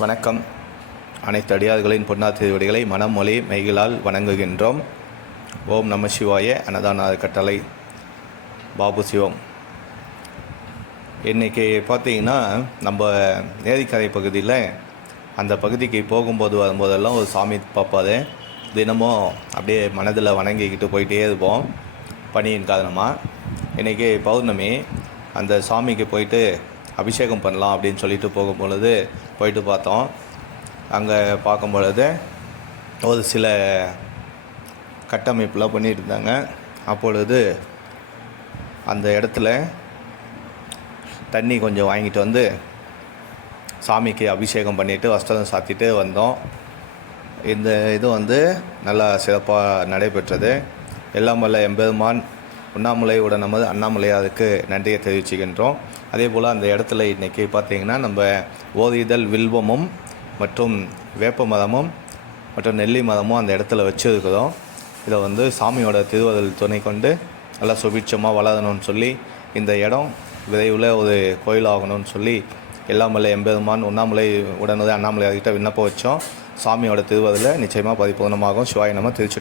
வணக்கம். அனைத்து அடியார்களின் பொன்னார் திருவடிகளை மனம் மொழி மெய்களால் வணங்குகின்றோம். ஓம் நம சிவாய. அன்னதான கட்டளை பாபு சிவம். இன்றைக்கி பார்த்தீங்கன்னா நம்ம நேரிக்கரை பகுதியில் அந்த பகுதிக்கு போகும்போது வரும்போதெல்லாம் ஒரு சாமி பார்ப்பாரு. தினமும் அப்படியே மனதில் வணங்கிக்கிட்டு போயிட்டே இருப்போம் பணியின் காரணமாக. இன்றைக்கி பௌர்ணமி, அந்த சாமிக்கு போயிட்டு அபிஷேகம் பண்ணலாம் அப்படின்னு சொல்லிட்டு போகும்பொழுது போயிட்டு பார்த்தோம். அங்கே பார்க்கும் பொழுது ஒரு சில கட்டமைப்புலாம் பண்ணிட்டு இருந்தாங்க. அப்பொழுது அந்த இடத்துல தண்ணி கொஞ்சம் வாங்கிட்டு வந்து சாமிக்கு அபிஷேகம் பண்ணிவிட்டு வஸ்திரம் சாத்திட்டு வந்தோம். இந்த இது நல்லா சிறப்பாக நடைபெற்றது. எல்லாம் வல்ல எம்பெருமான் உண்ணாமலையோட நமது அண்ணாமலையாருக்கு நன்றியை தெரிவிச்சுக்கின்றோம். அதே போல் அந்த இடத்துல இன்றைக்கி பார்த்திங்கன்னா நம்ம ஓரிதழ் வில்வமும் மற்றும் வேப்ப மரமும் மற்றும் நெல்லி மரமும் அந்த இடத்துல வச்சுருக்கிறோம். இதை சாமியோட திருவருள் துணை கொண்டு நல்லா சுபிட்சமாக வளரணும்னு சொல்லி, இந்த இடம் விரைவில் ஒரு கோயில் ஆகணும்னு சொல்லி எல்லாம் வல்ல எம்பெருமான் உண்ணாமலை உடனே அண்ணாமலையார்கிட்ட விண்ணப்பம் வச்சோம். சாமியோட திருவருளை நிச்சயமாக பரிபூர்ணமாகும். சிவாய நம. திருச்சி.